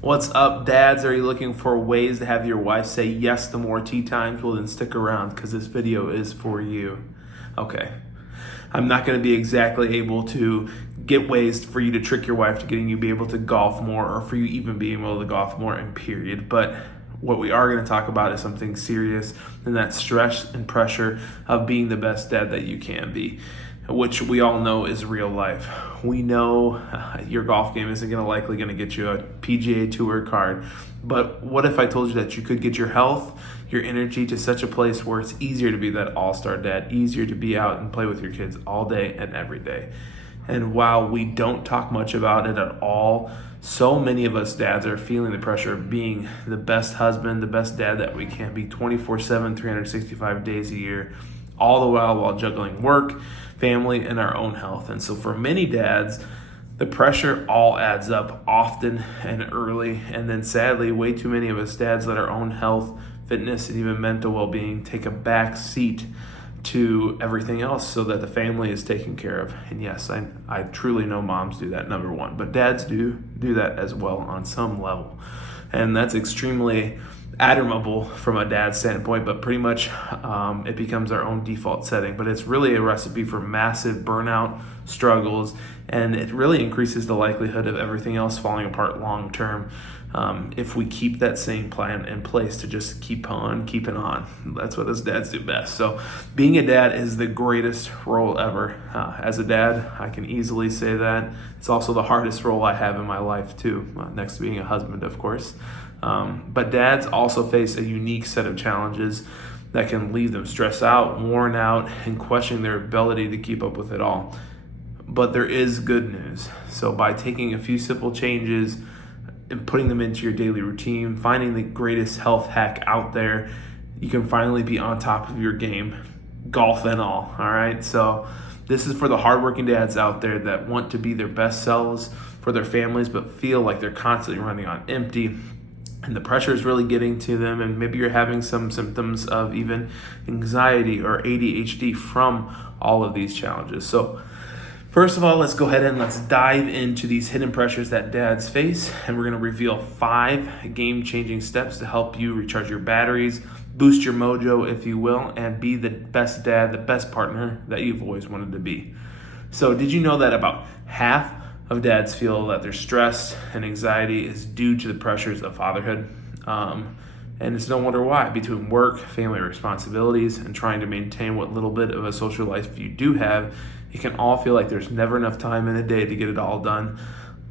What's up, dads? Are you looking for ways to have your wife say yes to more tea times? Well, then stick around because this video is for you. Okay, I'm not going to be exactly able to get ways for you to trick your wife to getting you be able to golf more, or for you even being able to golf more in period. But what we are going to talk about is something serious, and that's stress and pressure of being the best dad that you can be, which we all know is real life. We know your golf game isn't likely going to get you a PGA Tour card, but what if I told you that you could get your health, your energy to such a place where it's easier to be that all-star dad, easier to be out and play with your kids all day and every day? And while we don't talk much about it at all, so many of us dads are feeling the pressure of being the best husband, the best dad that we can be 24/7, 365 days a year, all the while juggling work, family, and our own health. And so for many dads, the pressure all adds up often and early. And then sadly, way too many of us dads let our own health, fitness, and even mental well-being take a back seat to everything else so that the family is taken care of. And yes, I truly know moms do that, number one, but dads do that as well on some level. And that's extremely admirable from a dad's standpoint, but pretty much it becomes our own default setting. But it's really a recipe for massive burnout, struggles, and it really increases the likelihood of everything else falling apart long term if we keep that same plan in place to just keep on keeping on. That's what us dads do best. So being a dad is the greatest role ever. As a dad, I can easily say that. It's also the hardest role I have in my life too, next to being a husband, of course. But dads also face a unique set of challenges that can leave them stressed out, worn out, and questioning their ability to keep up with it all. But there is good news. So by taking a few simple changes and putting them into your daily routine, finding the greatest health hack out there, you can finally be on top of your game, golf and all right? So this is for the hardworking dads out there that want to be their best selves for their families, but feel like they're constantly running on empty. And the pressure is really getting to them, and maybe you're having some symptoms of even anxiety or ADHD from all of these challenges. So first of all, let's go ahead and let's dive into these hidden pressures that dads face, and we're going to reveal 5 game-changing steps to help you recharge your batteries, boost your mojo, if you will, and be the best dad, the best partner that you've always wanted to be. So did you know that about half of dads feel that their stress and anxiety is due to the pressures of fatherhood? And it's no wonder why. Between work, family responsibilities, and trying to maintain what little bit of a social life you do have, it can all feel like there's never enough time in a day to get it all done.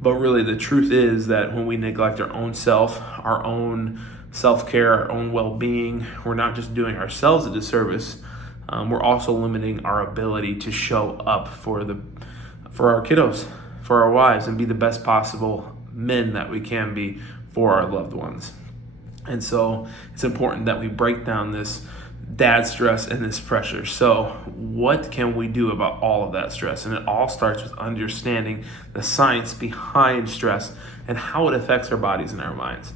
But really, the truth is that when we neglect our own self, our own self-care, our own well-being, we're not just doing ourselves a disservice, we're also limiting our ability to show up for our kiddos, for our wives, and be the best possible men that we can be for our loved ones. And so it's important that we break down this dad stress and this pressure. So what can we do about all of that stress? And it all starts with understanding the science behind stress and how it affects our bodies and our minds.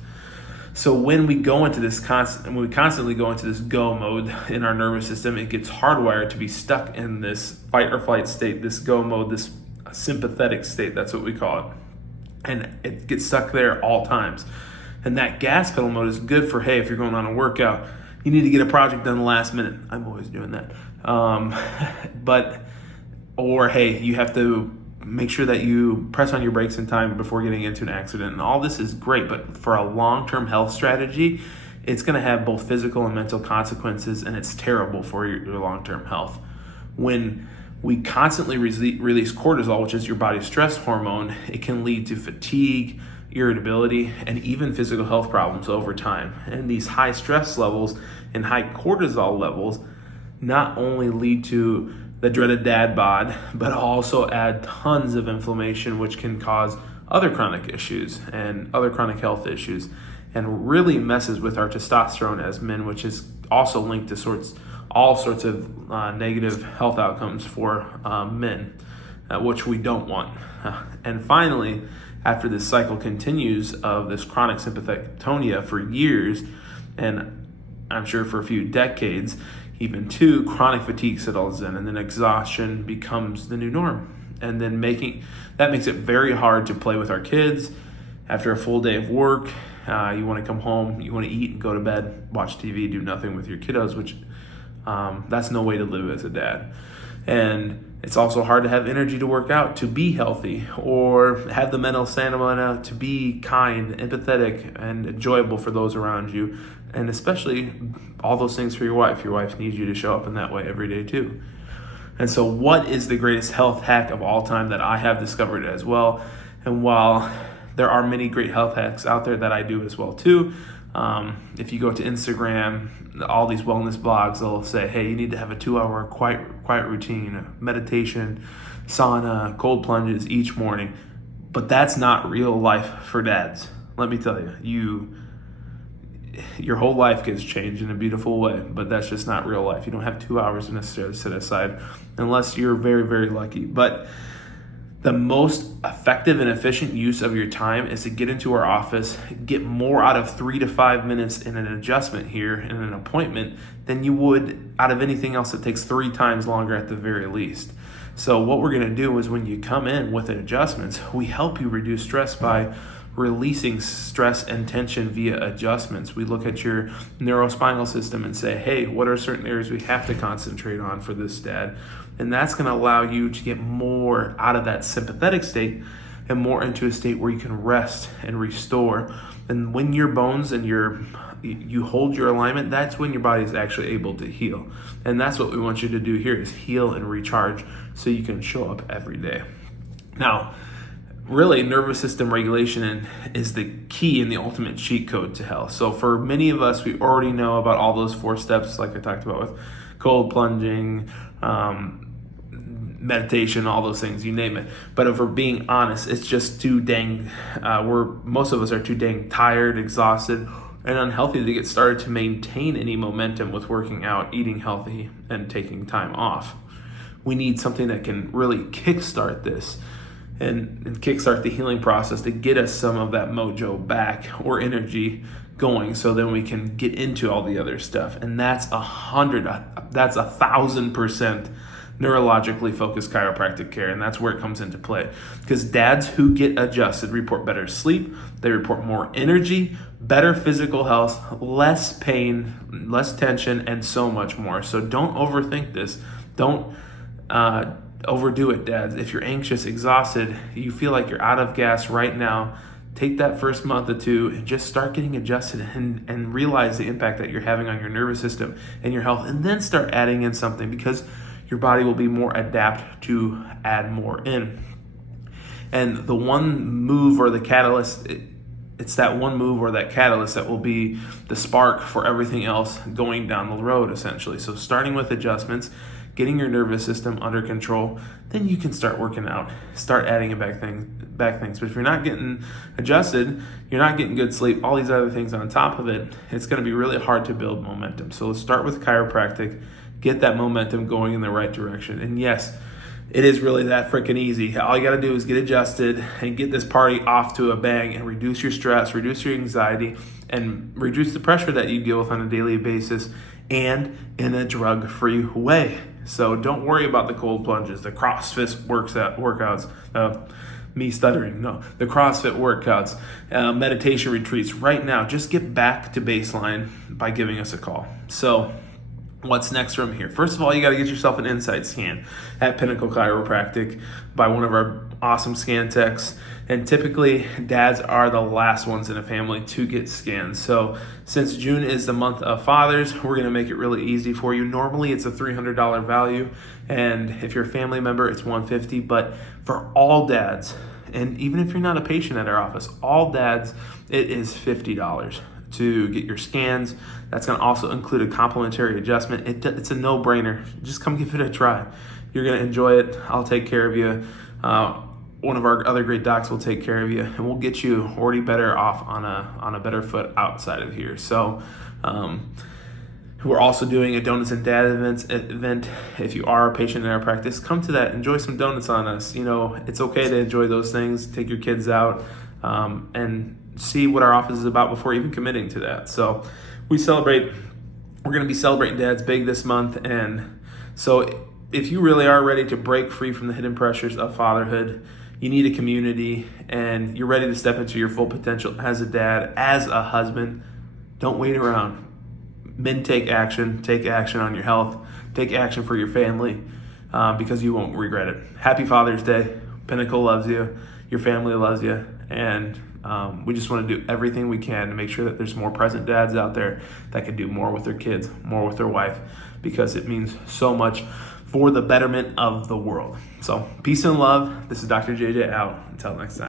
So when we go into this we constantly go into this go mode in our nervous system, it gets hardwired to be stuck in this fight or flight state, this go mode, this sympathetic state, that's what we call it. And it gets stuck there all times. And that gas pedal mode is good for, hey, if you're going on a workout, you need to get a project done the last minute. I'm always doing that. Or hey, you have to make sure that you press on your brakes in time before getting into an accident. And all this is great, but for a long-term health strategy, it's going to have both physical and mental consequences, and it's terrible for your long-term health. When we constantly release cortisol, which is your body's stress hormone, it can lead to fatigue, irritability, and even physical health problems over time. And these high stress levels and high cortisol levels not only lead to the dreaded dad bod, but also add tons of inflammation, which can cause other chronic issues and other chronic health issues, and really messes with our testosterone as men, which is also linked to all sorts of negative health outcomes for men, which we don't want. And finally, after this cycle continues of this chronic sympathectonia for years, and I'm sure for a few decades, even 2, chronic fatigue settles in, and then exhaustion becomes the new norm. And then that makes it very hard to play with our kids, after a full day of work, you want to come home, you want to eat and go to bed, watch TV, do nothing with your kiddos, which that's no way to live as a dad. And it's also hard to have energy to work out, to be healthy, or have the mental stamina to be kind, empathetic, and enjoyable for those around you. And especially all those things for your wife. Your wife needs you to show up in that way every day too. And so what is the greatest health hack of all time that I have discovered as well? And while there are many great health hacks out there that I do as well too, if you go to Instagram, all these wellness blogs, they'll say, hey, you need to have a 2-hour quiet routine, meditation, sauna, cold plunges each morning. But that's not real life for dads. Let me tell you, your whole life gets changed in a beautiful way, but that's just not real life. You don't have 2 hours to necessarily set aside unless you're very, very lucky. But the most effective and efficient use of your time is to get into our office, get more out of 3 to 5 minutes in an adjustment here in an appointment than you would out of anything else that takes 3 times longer at the very least. So what we're going to do is when you come in with adjustments, we help you reduce stress by releasing stress and tension via adjustments. We look at your neurospinal system and say, hey, what are certain areas we have to concentrate on for this dad? And that's going to allow you to get more out of that sympathetic state and more into a state where you can rest and restore. And when your bones and you hold your alignment, that's when your body is actually able to heal. And that's what we want you to do here, is heal and recharge so you can show up every day. Now, really, nervous system regulation is the key and the ultimate cheat code to health. So for many of us, we already know about all those 4 steps, like I talked about with cold plunging, meditation, all those things, you name it. But if we're being honest, it's just too dang, most of us are too dang tired, exhausted, and unhealthy to get started to maintain any momentum with working out, eating healthy, and taking time off. We need something that can really kickstart this and kickstart the healing process to get us some of that mojo back or energy going, so then we can get into all the other stuff. And that's 1,000% neurologically focused chiropractic care, and that's where it comes into play. Because dads who get adjusted report better sleep, they report more energy, better physical health, less pain, less tension, and so much more. So don't overthink this. Don't overdo it, dads. If you're anxious, exhausted, you feel like you're out of gas right now, take that first month or 2 and just start getting adjusted and realize the impact that you're having on your nervous system and your health, and then start adding in something, because your body will be more adept to add more in. And the one move or the catalyst, it's that one move or that catalyst that will be the spark for everything else going down the road, essentially. So starting with adjustments, getting your nervous system under control, then you can start working out, start adding back things. But if you're not getting adjusted, you're not getting good sleep, all these other things on top of it, it's going to be really hard to build momentum. So let's start with chiropractic, get that momentum going in the right direction. And yes, it is really that freaking easy. All you got to do is get adjusted and get this party off to a bang and reduce your stress, reduce your anxiety, and reduce the pressure that you deal with on a daily basis, and in a drug-free way. So don't worry about the cold plunges, the CrossFit workouts, the CrossFit workouts, meditation retreats. Right now, just get back to baseline by giving us a call. So what's next from here? First of all, you got to get yourself an insight scan at Pinnacle Chiropractic by one of our awesome scan techs. And typically, dads are the last ones in a family to get scans. So since June is the month of fathers, we're going to make it really easy for you. Normally, it's a $300 value. And if you're a family member, it's $150. But for all dads, and even if you're not a patient at our office, all dads, it is $50 to get your scans. That's going to also include a complimentary adjustment. It's a no-brainer. Just come give it a try. You're going to enjoy it. I'll take care of you. One of our other great docs will take care of you, and we'll get you already better off on a better foot outside of here. So we're also doing a Donuts and Dad event. If you are a patient in our practice, come to that. Enjoy some donuts on us. You know, it's okay to enjoy those things. Take your kids out and see what our office is about before even committing to that. So we're going to be celebrating dads big this month. And so if you really are ready to break free from the hidden pressures of fatherhood, you need a community, and you're ready to step into your full potential as a dad, as a husband, don't wait around. Men, take action on your health, take action for your family, because you won't regret it. Happy Father's Day. Pinnacle loves you, your family loves you, and we just want to do everything we can to make sure that there's more present dads out there that can do more with their kids, more with their wife, because it means so much for the betterment of the world. So peace and love. This is Dr. JJ out. Until next time.